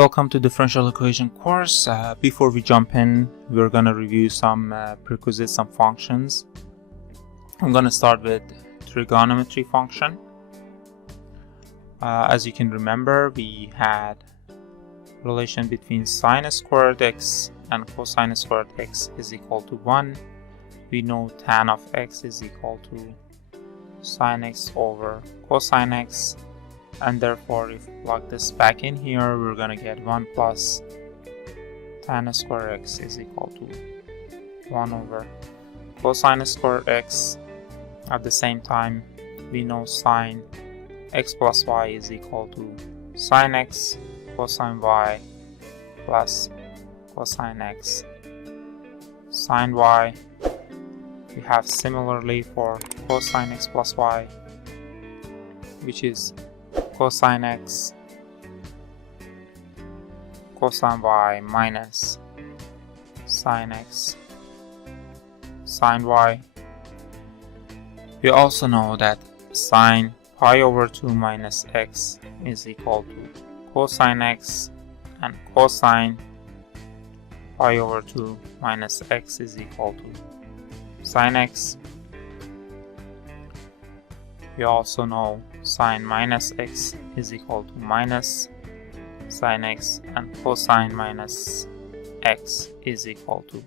Welcome to Differential Equation course. Before we jump in, we're going to review some prerequisites, some functions. I'm going to start with trigonometry function. As you can remember, we had relation between sine squared x and cosine squared x is equal to 1. We know tan of x is equal to sine x over cosine x. And therefore, if we plug this back in here, we're going to get 1 plus tan squared x is equal to 1 over cosine squared x. At the same time, we know sine x plus y is equal to sine x cosine y plus cosine x sine y. We have similarly for cosine x plus y, which is cosine x cosine y minus sine x sine y. We also know that sine pi over 2 minus x is equal to cosine x, and cosine pi over 2 minus x is equal to sine x. We also know sine minus x is equal to minus sine x, and cosine minus x is equal to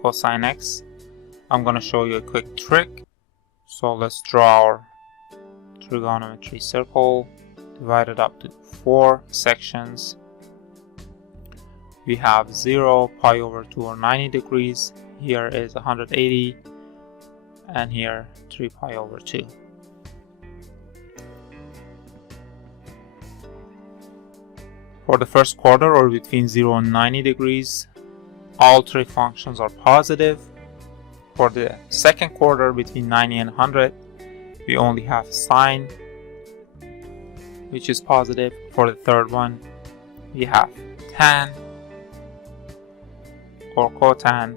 cosine x. I'm going to show you a quick trick. So let's draw our trigonometry circle, divided up to 4 sections. We have 0, pi over 2 or 90 degrees. Here is 180, and here 3 pi over 2. For the first quarter, or between 0 and 90 degrees, all trig functions are positive. For the second quarter, between 90 and 100, we only have sine, which is positive. For the third one, we have tan or cotan,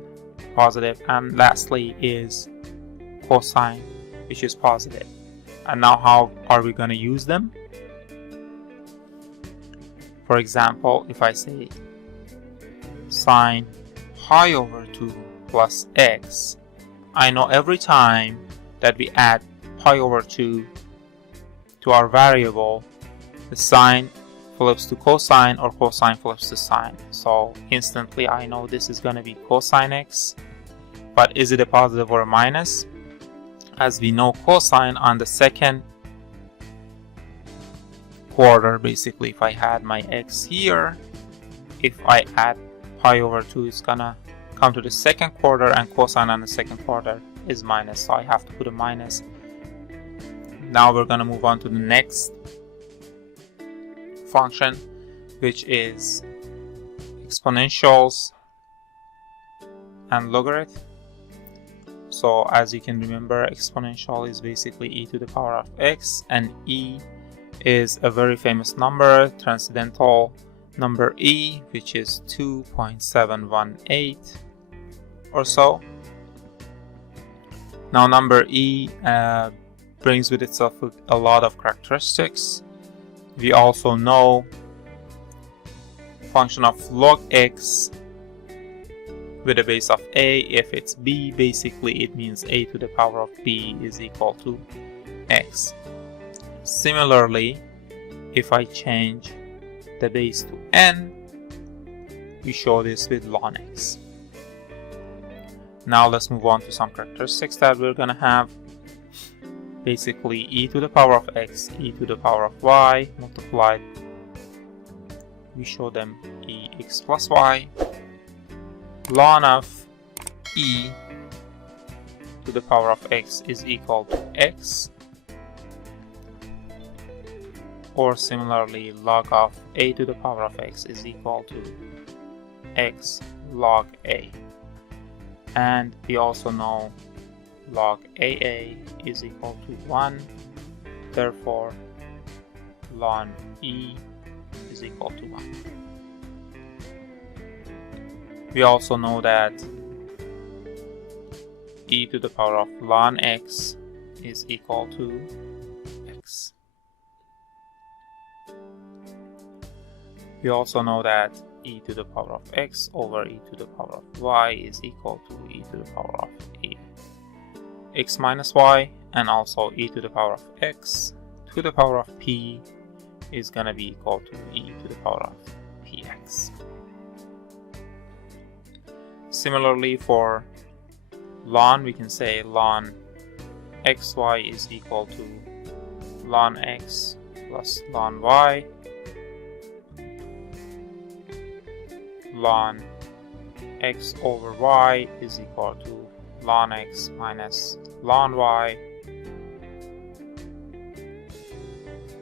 positive. And lastly is cosine, which is positive. And now how are we going to use them? For example, if I say sine pi over 2 plus x, I know every time that we add pi over 2 to our variable, the sine flips to cosine or cosine flips to sine. So instantly I know this is going to be cosine x. But is it a positive or a minus? As we know, cosine on the second quarter, basically if I had my x here, if I add pi over 2, it's gonna come to the second quarter, and cosine on the second quarter is minus, so I have to put a minus. Now we're gonna move on to the next function, which is exponentials and logarithm. So as you can remember, exponential is basically e to the power of x, and e is a very famous number, transcendental number e, which is 2.718 or so. Now number e brings with itself a lot of characteristics. We also know function of log x with a base of a. If it's b, basically it means a to the power of b is equal to x. Similarly, if I change the base to n, we show this with ln x. Now let's move on to some characteristics that we're going to have. Basically, e to the power of x, e to the power of y multiplied. We show them ex plus y. Ln of e to the power of x is equal to x. Or similarly, log of a to the power of x is equal to x log a. And we also know log AA is equal to 1. Therefore, ln e is equal to 1. We also know that e to the power of ln x is equal to x. We also know that e to the power of x over e to the power of y is equal to e to the power of x minus y, and also e to the power of x to the power of p is gonna be equal to e to the power of px. Similarly, for ln, we can say ln xy is equal to ln x plus ln y, ln x over y is equal to ln x minus ln y,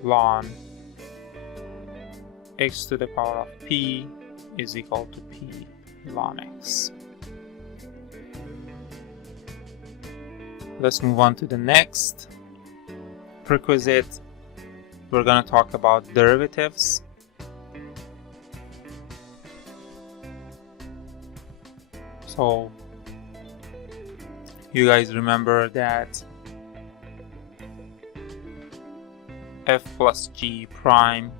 ln x to the power of p is equal to p ln x. Let's move on to the next prerequisite. We're going to talk about derivatives. So you guys remember that f plus g prime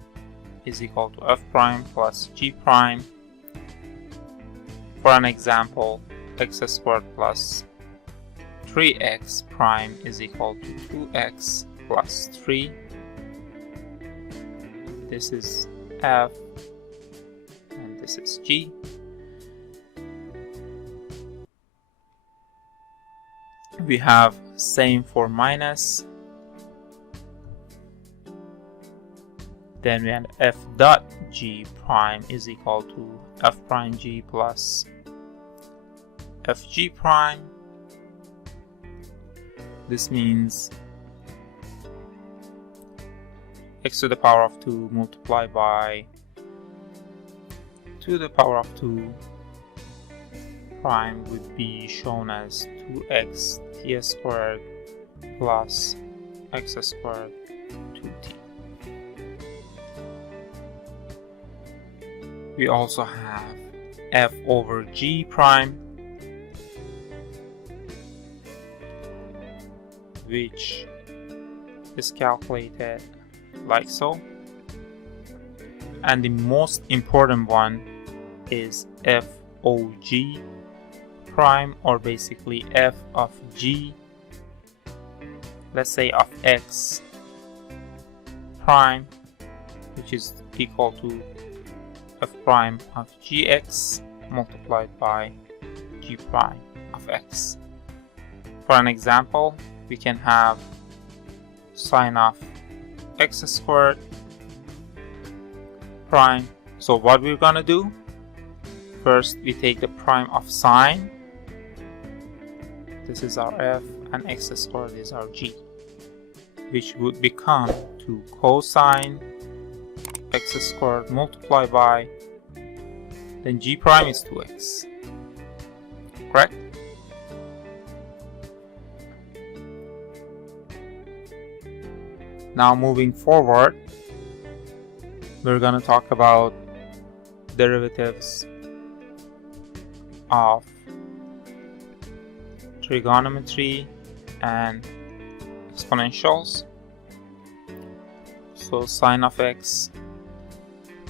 is equal to f prime plus g prime. For an example, x squared plus 3x prime is equal to 2x plus 3. This is f and this is g. We have same for minus. Then we have f dot g prime is equal to f prime g plus fg prime. This means x to the power of 2 multiplied by 2 to the power of 2 prime would be shown as 2x t squared plus x squared 2t. We also have f over g prime, which is calculated like so. And the most important one is f og prime, or basically f of g, let's say of x prime, which is equal to f prime of gx multiplied by g prime of x. For an example, we can have sine of x squared prime. So what we're gonna do, first we take the prime of sine, this is our f, and x squared is our g, which would become 2 cosine x squared multiplied by, then g prime is 2x, correct? Now moving forward, we're going to talk about derivatives of trigonometry and exponentials. So sine of x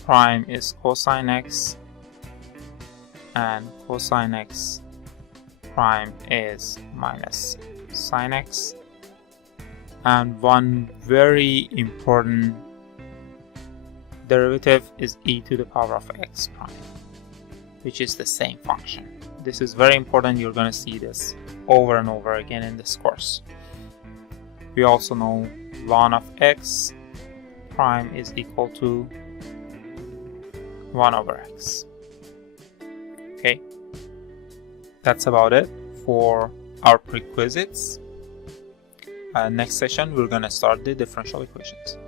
prime is cosine x, and cosine x prime is minus sine x. And one very important derivative is e to the power of x prime, which is the same function. This is very important. You're going to see this over and over again in this course. We also know ln of x prime is equal to 1 over x. Okay, that's about it for our prerequisites. Next session, we're going to start the differential equations.